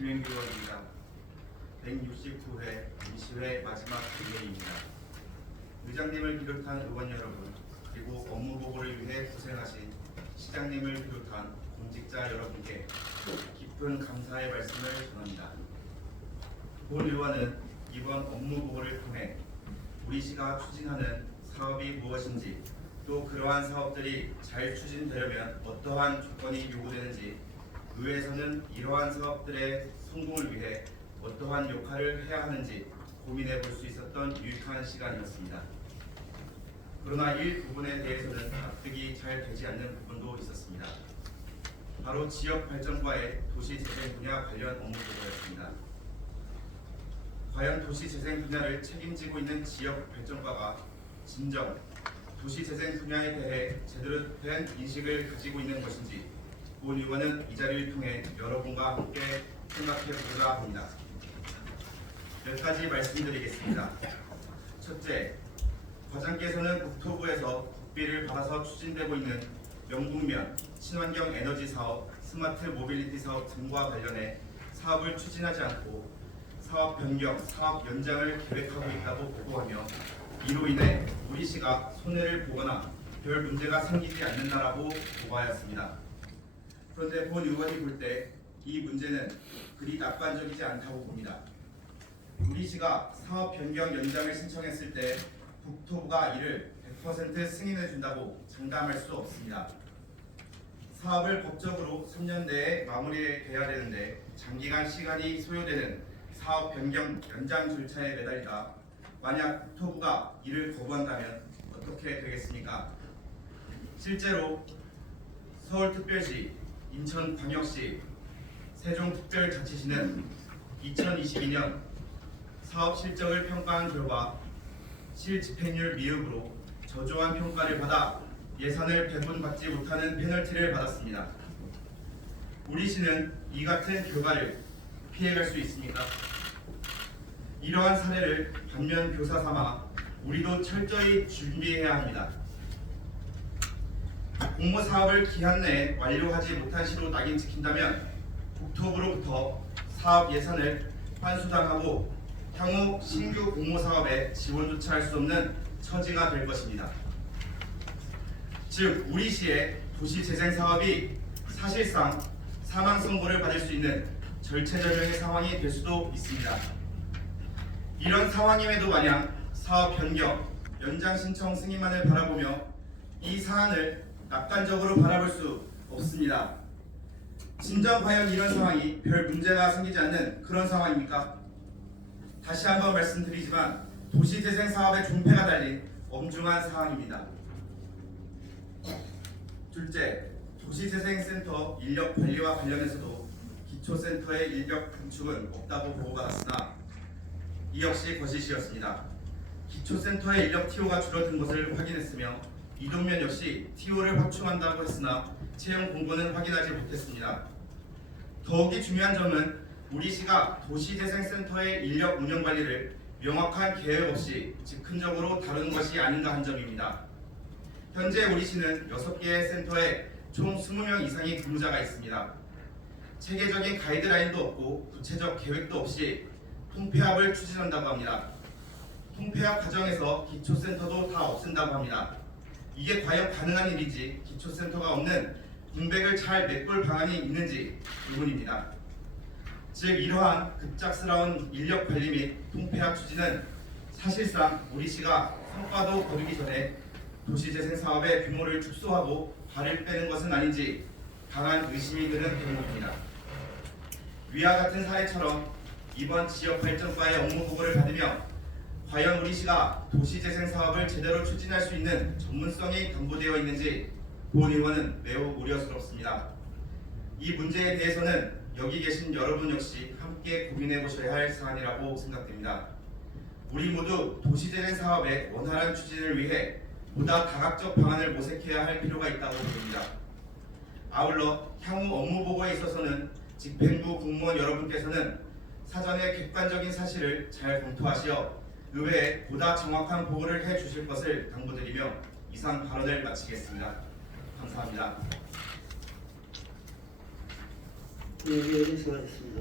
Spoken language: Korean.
김현규 의원입니다. 169회 임시회 마지막 의회입니다. 의장님을 비롯한 의원 여러분, 그리고 업무 보고를 위해 고생하신 시장님을 비롯한 공직자 여러분께 깊은 감사의 말씀을 전합니다. 본 의원은 이번 업무 보고를 통해 우리 시가 추진하는 사업이 무엇인지, 또 그러한 사업들이 잘 추진되려면 어떠한 조건이 요구되는지, 의회에서는 이러한 사업들의 성공을 위해 어떠한 역할을 해야 하는지 고민해 볼 수 있었던 유익한 시간이었습니다. 그러나 일부분에 대해서는 납득이 잘 되지 않는 부분도 있었습니다. 바로 지역 발전과의 도시재생 분야 관련 업무 보고였습니다. 과연 도시재생 분야를 책임지고 있는 지역 발전과가 진정 도시재생 분야에 대해 제대로 된 인식을 가지고 있는 것인지, 본 의원은 이 자리를 통해 여러분과 함께 생각해 보고자 합니다. 몇 가지 말씀드리겠습니다. 첫째, 과장께서는 국토부에서 국비를 받아서 추진되고 있는 영북면, 친환경 에너지 사업, 스마트 모빌리티 사업 등과 관련해 사업을 추진하지 않고 사업 변경, 사업 연장을 계획하고 있다고 보고하며, 이로 인해 우리 시가 손해를 보거나 별 문제가 생기지 않는다라고 보고하였습니다. 그런데 본 의원이 볼 때 이 문제는 그리 낙관적이지 않다고 봅니다. 우리 시가 사업 변경 연장을 신청했을 때 국토부가 이를 100% 승인해 준다고 장담할 수 없습니다. 사업을 법적으로 3년 내에 마무리해야 되는데 장기간 시간이 소요되는 사업 변경 연장 절차에 매달리다 만약 국토부가 이를 거부한다면 어떻게 되겠습니까? 실제로 서울특별시, 인천광역시, 세종특별자치시는 2022년 사업 실적을 평가한 결과 실집행률 미흡으로 저조한 평가를 받아 예산을 배분받지 못하는 페널티를 받았습니다. 우리 시는 이 같은 결과를 피해갈 수 있습니까? 이러한 사례를 반면 교사 삼아 우리도 철저히 준비해야 합니다. 공모 사업을 기한 내에 완료하지 못한 시로 낙인 찍힌다면 국토부로부터 사업 예산을 환수당하고 향후 신규 공모 사업에 지원조차 할 수 없는 처지가 될 것입니다. 즉 우리 시의 도시재생 사업이 사실상 사망 선고를 받을 수 있는 절체절명의 상황이 될 수도 있습니다. 이런 상황임에도 마냥 사업 변경, 연장 신청 승인만을 바라보며 이 사안을 낙관적으로 바라볼 수 없습니다. 진정 과연 이런 상황이 별 문제가 생기지 않는 그런 상황입니까? 다시 한번 말씀드리지만 도시재생 사업의 존폐가 달린 엄중한 사항입니다. 둘째, 도시재생센터 인력 관리와 관련해서도 기초센터의 인력 감축은 없다고 보고받았으나 이 역시 거짓이었습니다. 기초센터의 인력 TO가 줄어든 것을 확인했으며 이동면 역시 TO를 확충한다고 했으나 채용 공고는 확인하지 못했습니다. 더욱이 중요한 점은 우리 시가 도시재생센터의 인력 운영 관리를 명확한 계획 없이 즉흥적으로 다루는 것이 아닌가 한 점입니다. 현재 우리 시는 6개의 센터에 총 20명 이상의 근무자가 있습니다. 체계적인 가이드라인도 없고 구체적 계획도 없이 통폐합을 추진한다고 합니다. 통폐합 과정에서 기초센터도 다 없앤다고 합니다. 이게 과연 가능한 일인지, 기초센터가 없는 공백을 잘 메꿀 방안이 있는지 의문입니다. 즉 이러한 급작스러운 인력 관리 및 통폐합 추진은 사실상 우리 시가 성과도 거두기 전에 도시재생 사업의 규모를 축소하고 발을 빼는 것은 아닌지 강한 의심이 드는 대목입니다. 위와 같은 사례처럼 이번 지역 발전과의 업무 보고를 받으며 과연 우리 시가 도시재생 사업을 제대로 추진할 수 있는 전문성이 담보되어 있는지 본 의원은 매우 우려스럽습니다. 이 문제에 대해서는 여기 계신 여러분 역시 함께 고민해 보셔야 할 사안이라고 생각됩니다. 우리 모두 도시재생 사업의 원활한 추진을 위해 보다 다각적 방안을 모색해야 할 필요가 있다고 봅니다. 아울러 향후 업무 보고에 있어서는 집행부 공무원 여러분께서는 사전에 객관적인 사실을 잘 검토하시어 의회에 보다 정확한 보고를 해 주실 것을 당부드리며 이상 발언을 마치겠습니다. 감사합니다. 네, 수고하셨습니다.